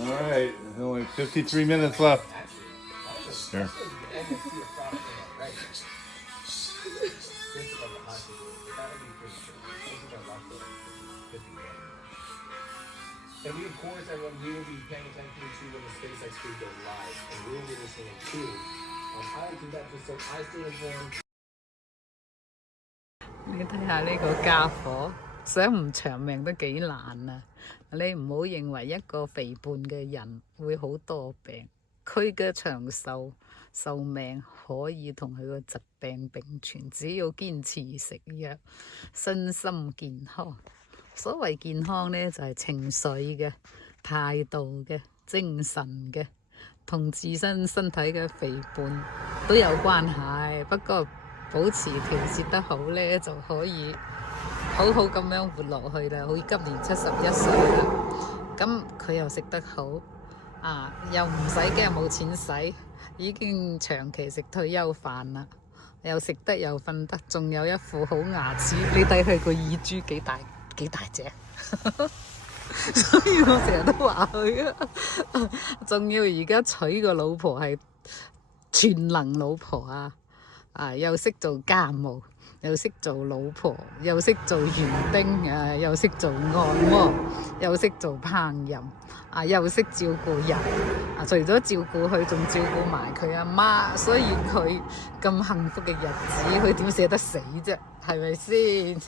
All right, there's only 53 minutes left. Here. And we, of course, everyone, we will be paying attention to when the SpaceX crew goes live, and we will be listening too. I like to that just so I stay informed. 你睇下呢個家伙，想唔長命都幾難啊！你唔好認為一個肥胖嘅人會好多病，佢嘅長壽命可以同佢個疾病並存，只要堅持食藥，身心健康。所謂健康呢，就係情緒嘅、態度嘅、精神嘅，同自身身體嘅肥胖都有關係。不過保持調節得好呢，就可以好好咁樣活落去啦。好似今年71歲啦，咁佢又食得好啊，又唔使驚冇錢使，已經長期食退休飯啦，又食得又瞓得，仲有一副好牙齒。你睇佢個耳珠幾大隻，所以我成日都話佢啊，仲要而家娶個老婆係全能老婆啊，又識做家務，又識做老婆，又識做園丁啊，又識做按摩，又識做烹飪啊，又識照顧人啊，除咗照顧佢，仲照顧埋佢阿媽，所以佢咁幸福嘅日子，佢點捨得死啫？係咪先？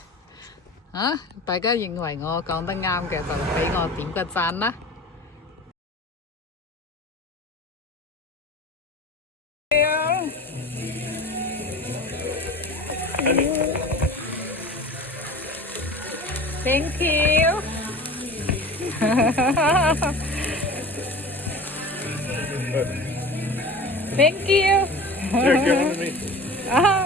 啊！大家認為我講得啱嘅，就俾我點個讚啦。Thank you. Thank you. Here, give one to me.